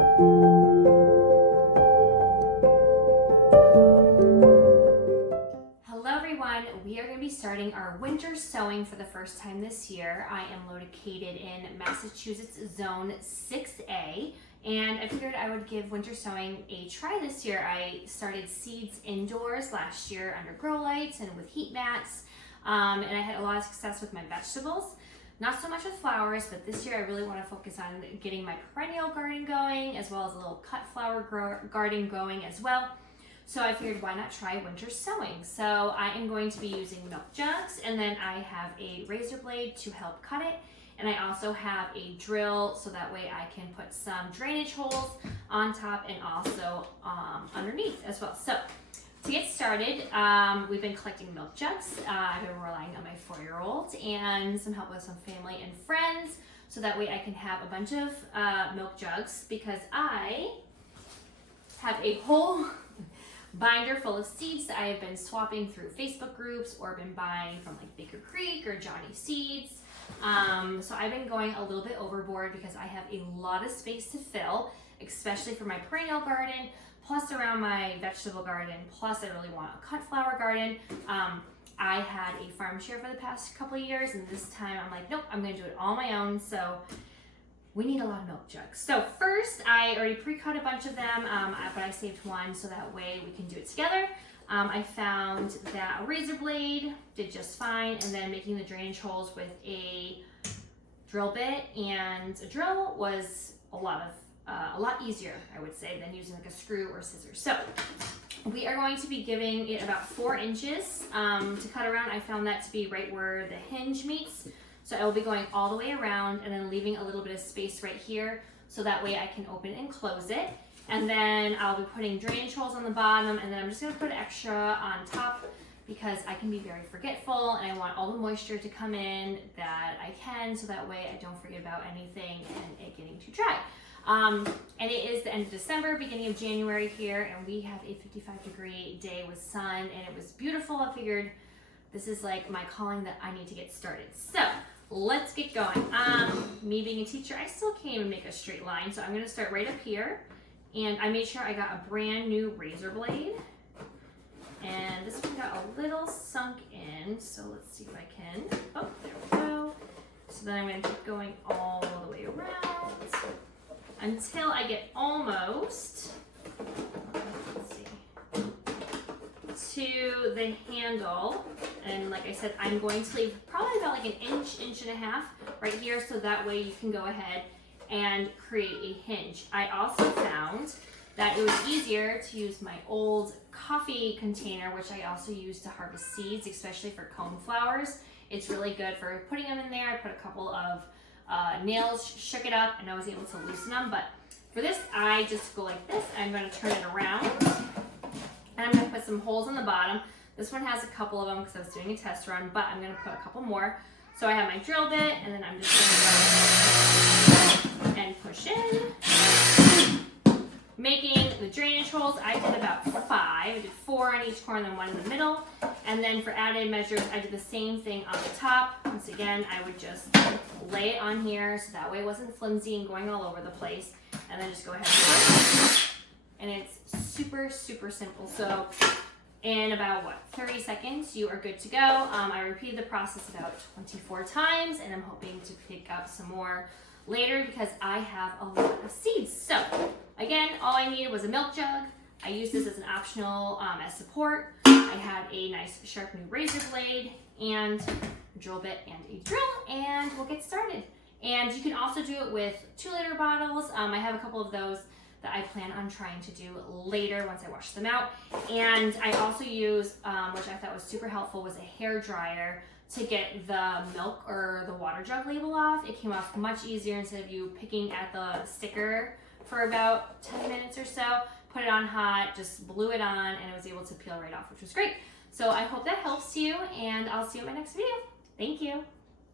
Hello everyone, we are going to be starting our winter sowing for the first time this year. I am located in Massachusetts Zone 6A, and I figured I would give winter sowing a try this year. I started seeds indoors last year under grow lights and with heat mats, and I had a lot of success with my vegetables. Not so much with flowers, but this year I really want to focus on getting my perennial garden going, as well as a little cut flower garden going as well. So I figured, why not try winter sowing? So I am going to be using milk jugs, and then I have a razor blade to help cut it. And I also have a drill, so that way I can put some drainage holes on top and also underneath as well. So to get started, we've been collecting milk jugs. I've been relying on my 4-year-old and some help with some family and friends, so that way I can have a bunch of milk jugs, because I have a whole binder full of seeds that I have been swapping through Facebook groups or been buying from like Baker Creek or Johnny Seeds. So I've been going a little bit overboard because I have a lot of space to fill, especially for my perennial garden, plus around my vegetable garden, plus I really want a cut flower garden. I had a farm share for the past couple of years, and this time I'm like, nope, I'm gonna do it all on my own. So we need a lot of milk jugs. So first, I already pre-cut a bunch of them, but I saved one so that way we can do it together. I found that a razor blade did just fine, and then making the drainage holes with a drill bit and a drill was a lot easier, I would say, than using like a screw or scissors. So we are going to be giving it about 4 inches to cut around. I found that to be right where the hinge meets. So I will be going all the way around and then leaving a little bit of space right here, so that way I can open and close it. And then I'll be putting drainage holes on the bottom, and then I'm just gonna put extra on top because I can be very forgetful and I want all the moisture to come in that I can, so that way I don't forget about anything and it getting too dry. And it is the end of December, beginning of January here, and we have a 55-degree day with sun, and it was beautiful. I figured this is like my calling that I need to get started. So let's get going. Me being a teacher, I still can't even make a straight line, so I'm gonna start right up here. And I made sure I got a brand new razor blade. And this one got a little sunk in, so let's see if I can. Oh, there we go. So then I'm gonna keep going all the way around until I get almost, let's see, to the handle. And like I said, I'm going to leave probably about like an inch, inch and a half right here, so that way you can go ahead and create a hinge. I also found that it was easier to use my old coffee container, which I also use to harvest seeds, especially for cone flowers. It's really good for putting them in there. I put a couple of nails, shook it up, and I was able to loosen them. But for this, I just go like this. I'm going to turn it around, and I'm going to put some holes in the bottom. This one has a couple of them because I was doing a test run, but I'm going to put a couple more. So I have my drill bit, and then I'm just going to go and push in. Making the drainage holes, I did about 5. I did 4 on each corner and then 1 in the middle. And then for added measures, I did the same thing on the top. Once again, I would just lay it on here so that way it wasn't flimsy and going all over the place. And then just go ahead and push. And it's super, super simple. So in about, 30 seconds, you are good to go. I repeated the process about 24 times, and I'm hoping to pick up some more later because I have a lot of seeds. So again, all I needed was a milk jug. I used this as an optional as support. I had a nice sharp new razor blade and a drill bit and a drill, and we'll get started. And you can also do it with 2-liter bottles. I have a couple of those that I plan on trying to do later once I wash them out. And I also use, which I thought was super helpful, was a hair dryer to get the milk or the water jug label off. It came off much easier instead of you picking at the sticker for about 10 minutes or so. Put it on hot, just blew it on, and it was able to peel right off, which was great. So I hope that helps you, and I'll see you in my next video. Thank you.